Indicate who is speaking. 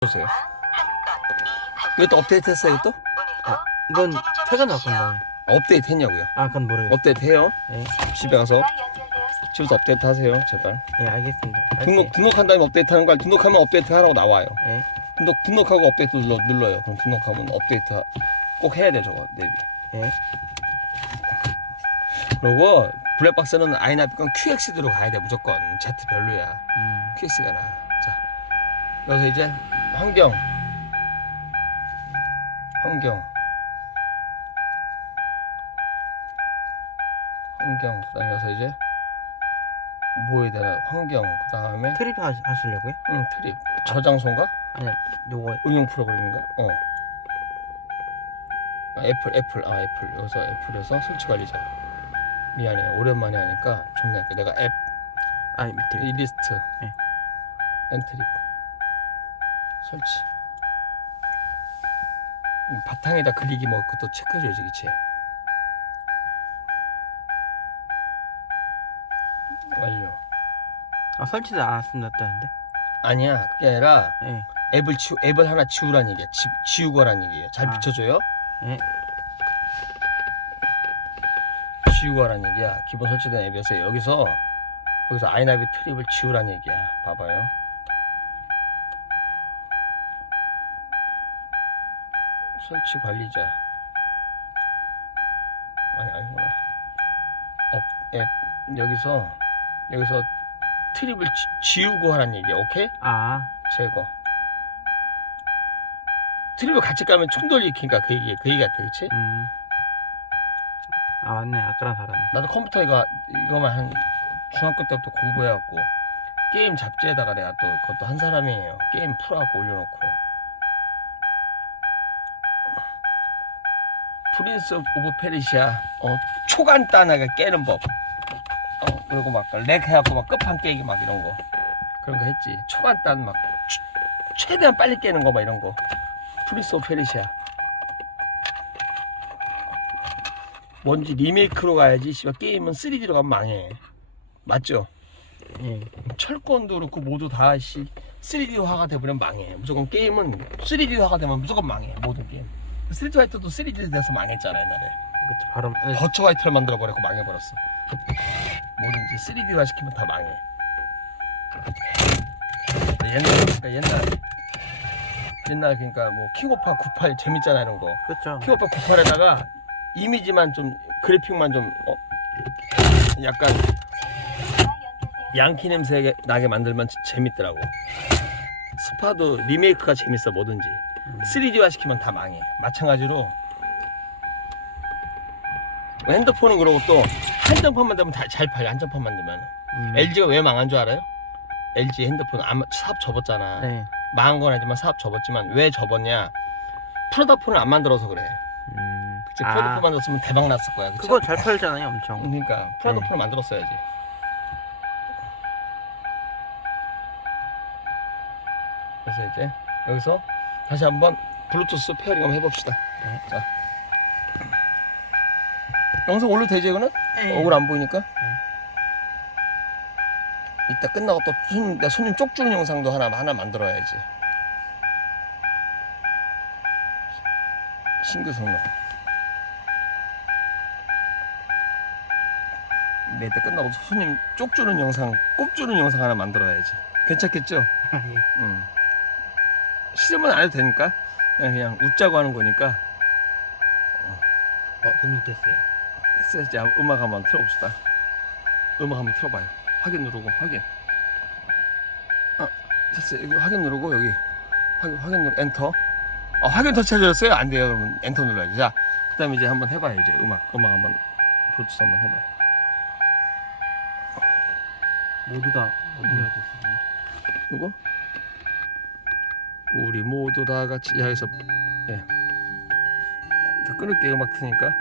Speaker 1: 보세요. 이것도 업데이트 했어요, 이것도?
Speaker 2: 아, 이건 최근 나쁜 거.
Speaker 1: 업데이트 했냐고요?
Speaker 2: 아, 그건 모르겠어요.
Speaker 1: 업데이트 해요.
Speaker 2: 예,
Speaker 1: 집에 가서 집에서 업데이트 하세요, 제발.
Speaker 2: 예, 알겠습니다.
Speaker 1: 등록 등록한 다음에 업데이트 하는 거 아니- 등록하면 업데이트 하라고 나와요.
Speaker 2: 예,
Speaker 1: 등록 등록하고 업데이트 눌러, 눌러요. 그럼 등록하면 업데이트 하- 꼭 해야 돼 저거 내비.
Speaker 2: 예.
Speaker 1: 그리고 블랙박스는 아이나비건 QX대로 가야 돼 무조건. Z 별로야.
Speaker 2: 음,
Speaker 1: QX가 나. 자 여기서 이제 환경. 환경. 환경. 그 다음에 여기서 이제 뭐 해야 되나 환경. 그 다음에
Speaker 2: 트립 하, 하시려고요?
Speaker 1: 응 트립. 저장소인가?
Speaker 2: 아니, 요거.
Speaker 1: 응용 프로그램인가? 어. 아, 애플 애플. 아 애플. 여기서 애플에서 설치 관리자 미안해. 오랜만에 하니까 좋네. 내가 앱.
Speaker 2: 아, 밑에.
Speaker 1: 이 리스트.
Speaker 2: 네.
Speaker 1: 엔트리 설치. 이 바탕에다 그리기 뭐 그것도 체크해줘야지 그치? 완료.
Speaker 2: 아, 설치도 안 했습니다는데.
Speaker 1: 아니야 그게 아니라
Speaker 2: 예,
Speaker 1: 앱을 치 앱을 하나 지우란 얘기야. 지, 지우거란 얘기예요. 잘
Speaker 2: 아.
Speaker 1: 비춰줘요?
Speaker 2: 예.
Speaker 1: 지우거란 얘기야. 기본 설치된 앱에서 여기서 여기서 아이나비 트립을 지우란 얘기야. 봐봐요 설치 관리자 아니 아니구나 업앱 여기서 여기서 트립을 지, 우고 하란 얘기야 오케이
Speaker 2: 아,
Speaker 1: 제거 트립을 같이 까면 충돌 일으키니까 그 얘기 그 얘기 같아 그치?
Speaker 2: 음. 아, 맞네. 아까랑 다르네.
Speaker 1: 나도 컴퓨터 이거 이거만 한 중학교 때부터 공부해갖고 게임 잡지에다가 내가 또 그것도 한 사람이에요 게임 풀어갖고 올려놓고 프린스 오브 페르시아 어 초간단하게 깨는 법. 어, 그리고 막렉 해갖고 막 끝판 깨기 막 이런 거. 그런 거 했지. 초간 단 막 최- 최대한 빨리 깨는 거 막 이런 거. 프린스 오브 페르시아 뭔지 리메이크로 가야지. 씨발 게임은 3D로 가면 망해. 맞죠?
Speaker 2: 예.
Speaker 1: 철권도 그렇고 모두 다 씨 3D화가 돼버리면 망해. 무조건 게임은 3D화가 되면 무조건 망해. 모든 게임 스트리트 화이트도 3D 돼서 망했잖아 옛날에.
Speaker 2: 그쵸, 바로. 예.
Speaker 1: 버처 화이트를 만들어 버렸고 망해버렸어. 뭐든지 3D화 시키면 다 망해. 옛날 그러니까 옛날. 옛날 그러니까 뭐 킹오파 98 재밌잖아 이런 거.
Speaker 2: 그쵸.
Speaker 1: 킹오파 98에다가 이미지만 좀 그래픽만 좀 어, 약간 양키 냄새 나게 만들면 지- 재밌더라고. 스파도 리메이크가 재밌어 뭐든지 3D화 시키면 다 망해 마찬가지로 핸드폰은 그러고 또 한정판만 되면 다 잘 팔려 한정판만 되면
Speaker 2: 음.
Speaker 1: LG가 왜 망한 줄 알아요? LG 핸드폰 아마 사업 접었잖아
Speaker 2: 네.
Speaker 1: 망한 건 아니지만 사업 접었지만 왜 접었냐 프로다폰을 안 만들어서 그래
Speaker 2: 음.
Speaker 1: 그치
Speaker 2: 아,
Speaker 1: 프로다폰 만들었으면 대박 났을 거야 그치?
Speaker 2: 그거 잘 팔잖아요, 엄청.
Speaker 1: 그러니까 프로다폰을 만들었어야지 그래서 이제 여기서 다시 한번 블루투스 페어링 한번 해봅시다
Speaker 2: 네.
Speaker 1: 자 영상 올려도 되지 이거는?
Speaker 2: 예.
Speaker 1: 얼굴 안 보이니까 이따 끝나고 또 손님, 내 손님 쪽 주는 영상도 하나 하나 만들어야지 신규 성능 네, 이따 끝나고 손님 쪽 주는 영상 꼽 주는 영상 하나 만들어야지 괜찮겠죠?
Speaker 2: 아, 예.
Speaker 1: 응 실험은 안 해도 되니까. 그냥, 그냥 웃자고 하는 거니까.
Speaker 2: 어, 등록됐어요.
Speaker 1: 됐어 이제 음악 한번 틀어봅시다. 음악 한번 틀어봐요. 확인 누르고 확인. 아 됐어 여기 확인 누르고 여기. 확인, 확인 누르 엔터. 아 확인 터치해줬어요? 안 돼요. 그러면 엔터 눌러야지 자 그 다음에 이제 한번 해봐요 이제 음악. 음악 한번 블루투스 한번 해봐요.
Speaker 2: 모두가
Speaker 1: 음.
Speaker 2: 어디가 됐어요?
Speaker 1: 이거 우리 모두 다 같이 야, 여기서 예. 다 끊을게 음악 트니까